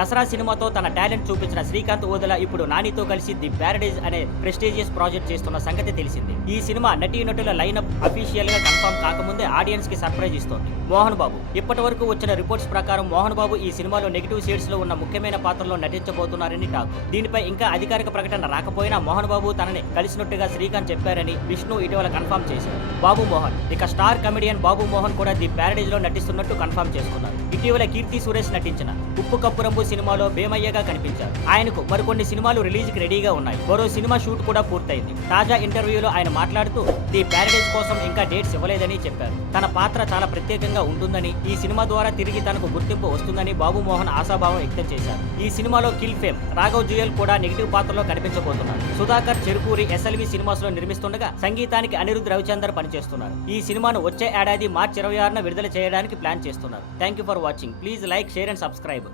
దసరా సినిమాతో తన టాలెంట్ చూపించిన శ్రీకాంత్ ఓదెల ఇప్పుడు నానితో కలిసి ది ప్యారడైజ్ అనే ప్రెస్టీజియస్ ప్రాజెక్ట్ చేస్తున్న సంగతి తెలిసింది. ఈ సినిమా నటీనటుల లైనప్ అఫీషియల్ గా కన్ఫర్మ్ కాకముందే ఆడియన్స్ కి సర్ప్రైజ్ ఇస్తోంది. మోహన్ బాబు ఇప్పటి వరకు వచ్చిన రిపోర్ట్స్ ప్రకారం మోహన్ బాబు ఈ సినిమాలో నెగిటివ్ షేడ్స్ లో ఉన్న ముఖ్యమైన పాత్రలో నటించబోతున్నారని టాక్. దీనిపై ఇంకా అధికారిక ప్రకటన రాకపోయినా మోహన్ బాబు తనని కలిసినట్టుగా శ్రీకాంత్ చెప్పారని విష్ణు ఇటీవల కన్ఫర్మ్ చేశారు. బాబు మోహన్ ఇక స్టార్ కమెడియన్ బాబు మోహన్ కూడా ది ప్యారడైజ్ లో నటిస్తున్నట్టు కన్ఫర్మ్ చేసుకున్నారు. ఇటీవల కీర్తి సురేష్ నటించిన ఉప్పు కప్పు రంబు సినిమాలో భీమయ్యగా కనిపించారు. ఆయనకు మరికొన్ని సినిమాలు రిలీజ్ కి రెడీగా ఉన్నాయి. మరో సినిమా షూట్ కూడా పూర్తయింది. తాజా ఇంటర్వ్యూలో ఆయన మాట్లాడుతూ ది ప్యారడైజ్ కోసం ఇంకా డేట్స్ ఇవ్వలేదని చెప్పారు. తన పాత్ర చాలా ప్రత్యేకంగా ఉంటుందని, ఈ సినిమా ద్వారా తిరిగి తనకు గుర్తింపు వస్తుందని బాబు మోహన్ ఆశాభావం వ్యక్తం చేశారు. ఈ సినిమాలో కిల్ ఫేమ్ రాఘవ్ జుయల్ కూడా నెగిటివ్ పాత్రలో కనిపించబోతున్నారు. సుధాకర్ చెరుకూరి ఎస్ఎల్వి సినిమాస్ లో నిర్మిస్తుండగా సంగీతానికి అనిరుద్ రవిచందర్ పనిచేస్తున్నారు. ఈ సినిమాను వచ్చే ఏడాది మార్చి 26న విడుదల చేయడానికి ప్లాన్ చేస్తున్నారు. Thank you for watching. Please like, share and subscribe.